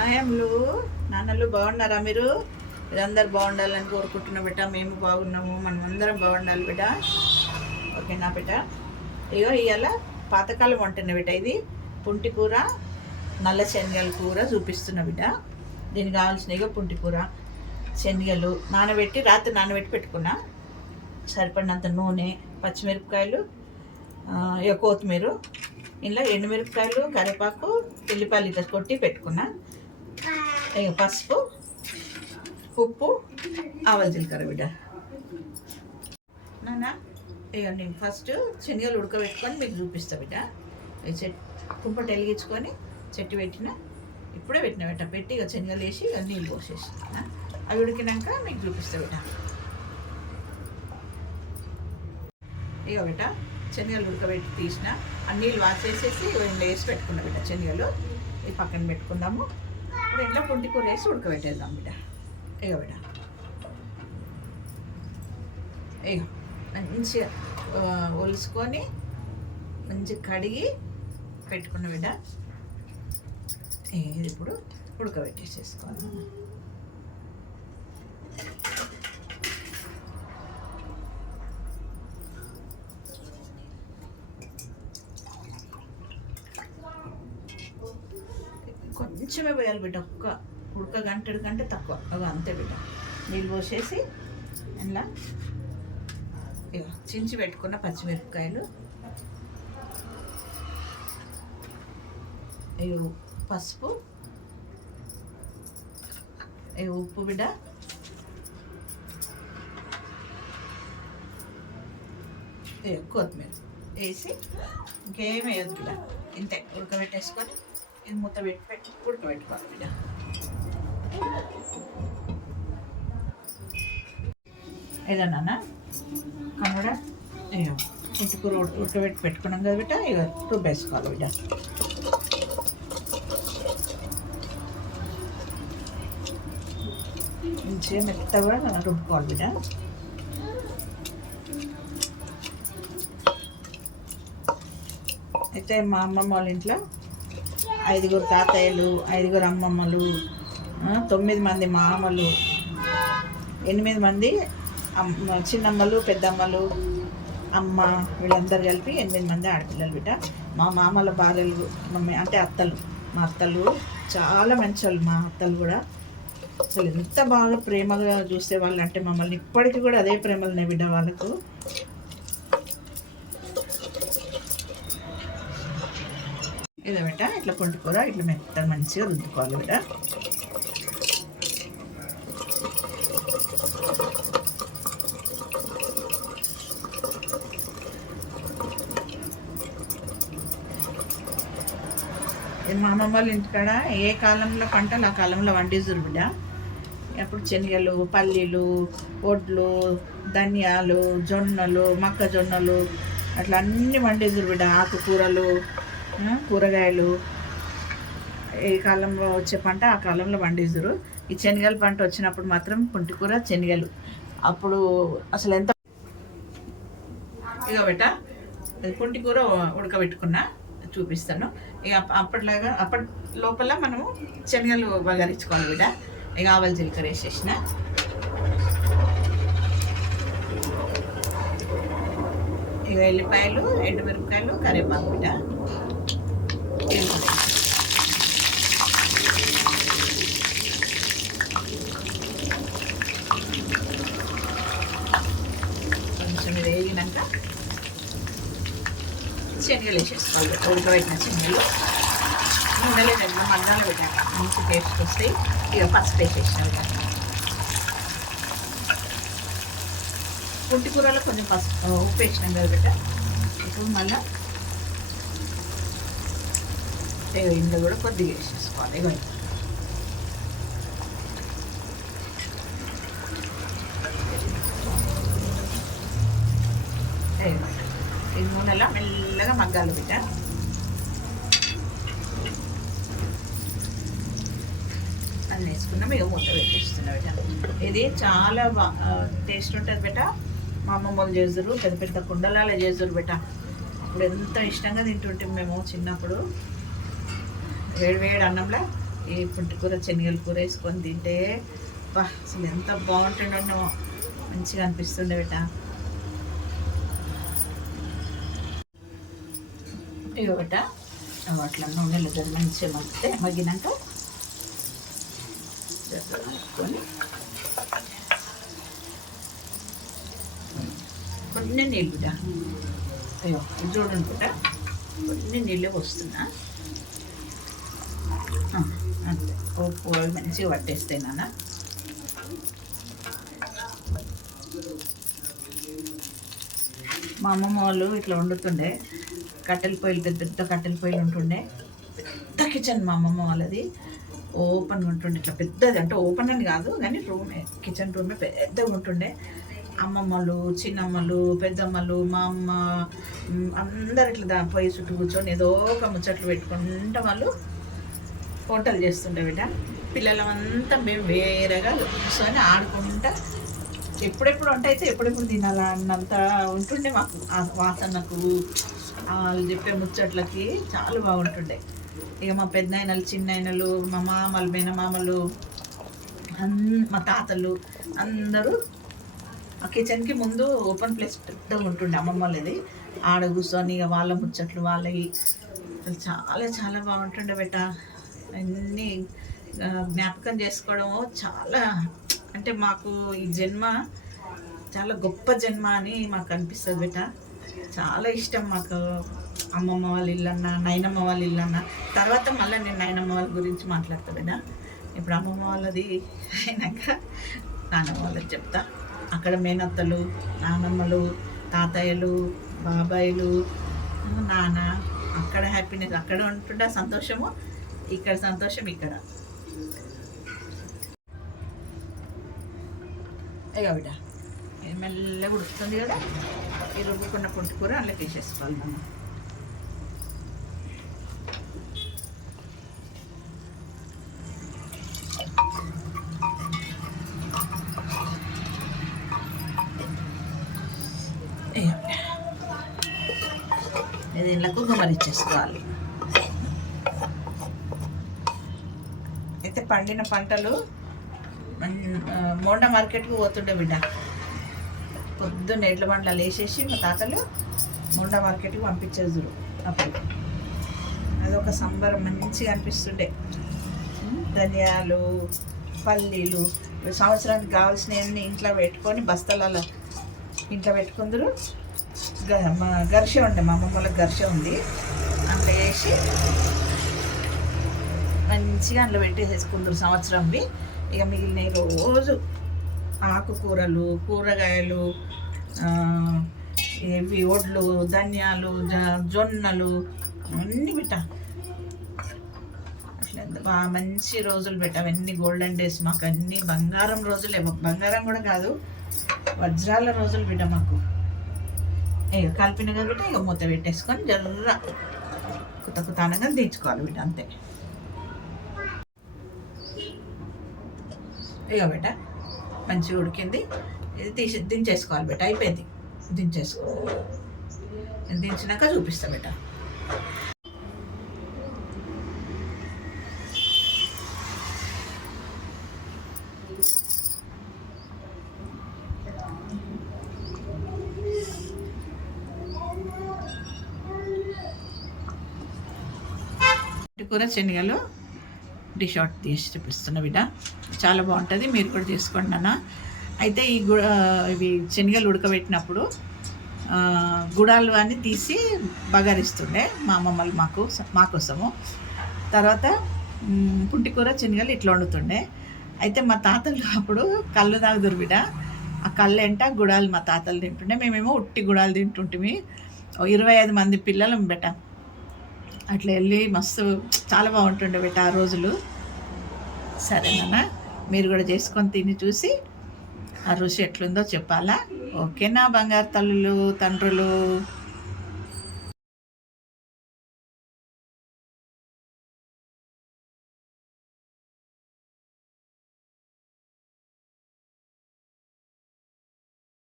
ఆయమ్లు నాన్నలు బాగున్నారా? మీరు అందరు బాగుండాలని కోరుకుంటున్నా బిడ్డ. మేము బాగున్నాము, మనం అందరం బాగుండాలి బిడ్డ. ఓకేనా బిడ్డ? ఇగో ఇవాళ పాతకాలం వంటిన బిడ్డ. ఇది పుంటి కూర, నల్ల శనగల కూర చూపిస్తున్నా బిడ్డ. దీనికి కావాల్సిన ఇగో పుంటి కూర, శనగలు నానబెట్టి రాత్రి నానబెట్టి పెట్టుకున్నా, సరిపడినంత నూనె, పచ్చిమిరపకాయలు, ఇక కొత్తిమీర, ఇంట్లో ఎండుమిరపకాయలు, కరివేపాకు, ఉల్లిపాయలు ఇట్లా కొట్టి పెట్టుకున్నా, ఇక పసుపు, ఉప్పు, ఆవాల జీలకర్ర బిడ్డ. నాన్న ఇక నేను ఫస్ట్ శనగలు ఉడకబెట్టుకొని మీకు చూపిస్తా బిడ్డ. కుంపటి వెలిగించుకొని చెట్టు పెట్టిన, ఇప్పుడే పెట్టిన బిడ్డ. పెట్టి ఇక శనగలు వేసి ఇక నీళ్ళు పోసేసి అవి ఉడికినాక మీకు చూపిస్తా బిడ్డ. ఇక బిడ్డ శనగలు ఉడకబెట్టి తీసిన ఆ నీళ్ళు వాసేసేసి ఇంట్లో వేసి పెట్టుకున్నా బిడ్డ. శనగలు ఇది పక్కన పెట్టుకుందాము. ఇప్పుడు ఇంట్లో పుంటి కూర వేసి ఉడకబెట్టేద్దాం బిడ్డ. ఇక బిడ్డ ఇక మంచిగా ఒలుసుకొని మంచిగా కడిగి పెట్టుకున్న బిడ్డ. ఇది ఇప్పుడు ఉడకబెట్టేసేసుకోవాలి. కొంచెమే పోయాలి బిడ్డ, ఒక్క గంటెడు కంటే తక్కువ. ఒక అంతే బిడ్డ. నీళ్ళు పోసేసి ఇలా ఇక చించి పెట్టుకున్న పచ్చిమిరపకాయలు, ఇక పసుపు, ఇక ఉప్పు బిడ్డ, ఇక కొత్తిమీర వేసి ఇంకేం వేయద్దు బిడ్డ. ఇంతే ఉడకబెట్టేసుకొని ఇది మూత పెట్టి ఉడకబెట్టుకోవాలి బిడ్డ. ఏదన్నా కన్నడ ఇక ఇంటికూర ఉడకబెట్టి పెట్టుకున్నాం కదా బిడ్డ. ఇక రుబ్బేసుకోవాలి బిడ్డ. మంచిగా మెత్తగా రుబ్బుకోవాలి బిడ్డ. అయితే మా అమ్మమ్మ వాళ్ళ ఇంట్లో 5 తాతయ్యలు, 5 అమ్మమ్మలు, 9 మంది మామలు, 8 మంది చిన్నమ్మలు, పెద్దమ్మలు, అమ్మ, వీళ్ళందరూ కలిపి 8 మంది ఆడపిల్లలు బిడ్డ. మా మామల భార్యలు, అంటే అత్తలు, మా అత్తలు చాలా మంచి వాళ్ళు. మా అత్తలు కూడా అసలు ఎంత బాగా ప్రేమగా చూసేవాళ్ళు అంటే మమ్మల్ని. ఇప్పటికీ కూడా అదే ప్రేమలునే బిడ్డ వాళ్ళకు. ఇదే బిడ్డ ఇట్లా పుంటి కూర ఇట్లా మెత్తగా మంచిగా రుద్దుకోవాలి బిడ్డ. మా అమ్మమ్మ వాళ్ళ ఇంటికాడ ఏ కాలంలో పంటలు ఆ కాలంలో వండిజురు బిడ్డ. అప్పుడు శనగలు, పల్లీలు, ఒడ్లు, ధనియాలు, జొన్నలు, మొక్కజొన్నలు అట్లా అన్నీ వండిజురు బిడ్డ. ఆకుకూరలు, కూరగాయలు ఏ కాలంలో వచ్చే పంట ఆ కాలంలో వండిజురు. ఈ శనగల పంట వచ్చినప్పుడు మాత్రం పుంటికూర, శనగలు అప్పుడు అసలు ఎంత. ఇక బిడ్డ పుంటికూర ఉడకబెట్టుకున్నా చూపిస్తాను. ఇక అప్పటి లోపల మనము శనగలు బగారించుకోవాలి బిడ్డ. ఇక ఆవాల జీలకర్ర వేసేసిన, ఇక ఎల్లిపాయలు, ఎండుమిరపకాయలు, కరివేపాకు బిడ్డ. కొంచెం ఇది వేగినాక శనగలు వేసేసుకోవాలి. ఉడకబెట్టిన శనగలు నూనెలో మగ్గాలు పెట్టాక మంచి టేస్ట్ వస్తాయి. ఇక పసుపు వేసేసిన పుంటి కూరలో కొంచెం పసుపు, ఉప్పు వేసినాం కదా బిడ్డ. ఇప్పుడు మళ్ళీ ఇందులో కూడా కొద్దిగా వేసేసుకోవాలి. ఇక ఈ నూనెలో మెల్లగా మగ్గాలి బిడ్డ. అన్నీ వేసుకున్నాం. ఇక మూత పెట్టేస్తున్నా బిడ్డ. ఇది చాలా టేస్ట్ ఉంటుంది బిడ్డ. మా అమ్మమ్మ వాళ్ళు చేస్తారు, పెద్ద పెద్ద కుండలాల చేస్తారు బిడ్డ. అప్పుడు ఎంత ఇష్టంగా తింటుంటాం మేము చిన్నప్పుడు. వేడి వేడి అన్నంలో ఈ పుంటికూర శనగల కూర వేసుకొని తింటే బా అసలు ఎంత బాగుంటుండో మంచిగా అనిపిస్తుండే బిడ్డ. ఇక బిడ్డ అట్లా నూనెలో జర మంచిగా మగ్గినాక కలుపుకొని కొన్ని నీళ్ళు బిడ్డ. అయ్యో చూడండి బిడ్డ, కొన్ని నీళ్ళు వస్తున్నా అంతే. ఉప్పు మంచిగా పట్టేస్తాయి నాన్న. మా అమ్మమ్మ వాళ్ళు ఇట్లా వండుతుండే, కట్టెల పొయ్యిలు పెద్ద పెద్ద కట్టెల పొయ్యిలు ఉంటుండే. పెద్ద కిచెన్ మా అమ్మమ్మ వాళ్ళది, ఓపెన్గా ఉంటుండే. ఇట్లా పెద్దది అంటే ఓపెన్ అని కాదు కానీ రూమే, కిచెన్ రూమే పెద్దగా ఉంటుండే. అమ్మమ్మలు, చిన్నమ్మలు, పెద్దమ్మలు, మా అమ్మ అందరు ఇట్లా పొయ్యి చుట్టూ కూర్చొని ఏదో ఒక ముచ్చట్లు పెట్టుకుంటూ వాళ్ళు వంటలు చేస్తుండే బిడ్డ. పిల్లలమంతా మేము వేరేగా కూర్చొని ఆడుకుంటా ఎప్పుడెప్పుడు వంట అయితే ఎప్పుడెప్పుడు తినాలా అన్నంత ఉంటుండే మాకు. ఆ వాసనకు, వాళ్ళు చెప్పే ముచ్చట్లకి చాలా బాగుంటుండే. ఇక మా పెద్దనాయనలు, చిన్నాయనలు, మా మామలు, మేనమామలు, మా తాతలు అందరూ ఆ కిచెన్కి ముందు ఓపెన్ ప్లేస్ పెద్దగా ఉంటుండే అమ్మమ్మలది. ఆడ కూర్చొని ఇక వాళ్ళ ముచ్చట్లు వాళ్ళవి చాలా చాలా బాగుంటుండే బిడ్డ. అన్నీ జ్ఞాపకం చేసుకోవడం చాలా, అంటే మాకు ఈ జన్మ చాలా గొప్ప జన్మ అని మాకు అనిపిస్తుంది బిడ్డ. చాలా ఇష్టం మాకు అమ్మమ్మ వాళ్ళ ఇల్లన్నా, నాయనమ్మ వాళ్ళ ఇల్లన్నా. తర్వాత మళ్ళీ నేను నాయనమ్మ వాళ్ళ గురించి మాట్లాడతా బిడ్డ. ఇప్పుడు అమ్మమ్మ వాళ్ళది అయినాక నాన్నమ్మ వాళ్ళది చెప్తా. అక్కడ మేనత్తలు, నానమ్మలు, తాతయ్యలు, బాబాయిలు, నాన్న, అక్కడ హ్యాపీనెస్ అక్కడ ఉంటుండే సంతోషము, ఇక్కడ సంతోషం ఇక్కడ. అయ్యో బిడ్డ మెల్లగా ఉడుకుతుంది కదా, ఈ రుబ్బుకున్న పుంటికూర అందులో తీసేసుకోవాలి మనం. ఇది ఇళ్ళకు గుమరిచ్చేసుకోవాలి. అయితే పండిన పంటలు మోండా మార్కెట్కి పోతుండే బిడ్డ. పొద్దున్న ఎడ్ల బండ్లలో వేసేసి మా తాతలు మోండా మార్కెట్కి పంపించేది చూడు. అప్పుడు అదొక సంబరం, మంచిగా అనిపిస్తుండే. ధనియాలు, పల్లీలు సంవత్సరానికి కావాల్సినవన్నీ ఇంట్లో పెట్టుకొని బస్తాలలో ఇంట్లో పెట్టుకుందరు. గరిష ఉండే, మా అమ్మమ్మ వాళ్ళకి గరిష ఉంది, అందులో వేసి మంచిగా అందులో పెట్టేసేసుకుందరు సంవత్సరంవి. ఇక మిగిలిన రోజు ఆకుకూరలు, కూరగాయలు, ఇవి ఒడ్లు, ధనియాలు, జొన్నలు అన్నీ బిట్ట. అట్లా బాగా మంచి రోజులు బిట్ట. అవన్నీ గోల్డెన్ డేస్ మాకు, అన్నీ బంగారం రోజులే. బంగారం కూడా కాదు, వజ్రాల రోజులు బిడ్డ మాకు. ఇక కలిపిన కాబట్టి ఇక మూత పెట్టేసుకొని జర్ర కుతానంగా దించుకోవాలి బిడ్డ, అంతే. ఇక బిడ్డ మంచిగా ఉడికింది, ఇది దించేసుకోవాలి బిడ్డ. అయిపోయింది, దించేసుకోవాలి. దించినాక చూపిస్తా బిడ్డ. కూర శనగలు డిష్ అవుట్ తీసి చూపిస్తున్నా బిడ్డ. చాలా బాగుంటుంది, మీరు కూడా చేసుకోండి నాన్న. అయితే ఇవి శనగలు ఉడకబెట్టినప్పుడు గుడాలు అని తీసి బగారిస్తుండే మా అమ్మమ్మలు మాకోసము. తర్వాత పుంటికూర శనగలు ఇట్లా వండుతుండే. అయితే మా తాతలు అప్పుడు కళ్ళు తాగుదురు బిడ్డ. ఆ కళ్ళు ఎంట గుడాలు మా తాతలు తింటుండే, మేమేమో ఉట్టి గుడాలు తింటుంటిమి. 25 మంది పిల్లలు బిడ్డ. అట్లా వెళ్ళి మస్తు చాలా బాగుంటుండే బిడ్డ ఆ రోజులు. సరేనా, మీరు కూడా చేసుకొని తిని చూసి ఆ రుచి ఎట్లుందో చెప్పాలా. ఓకేనా బంగారు తల్లులు, తండ్రులు?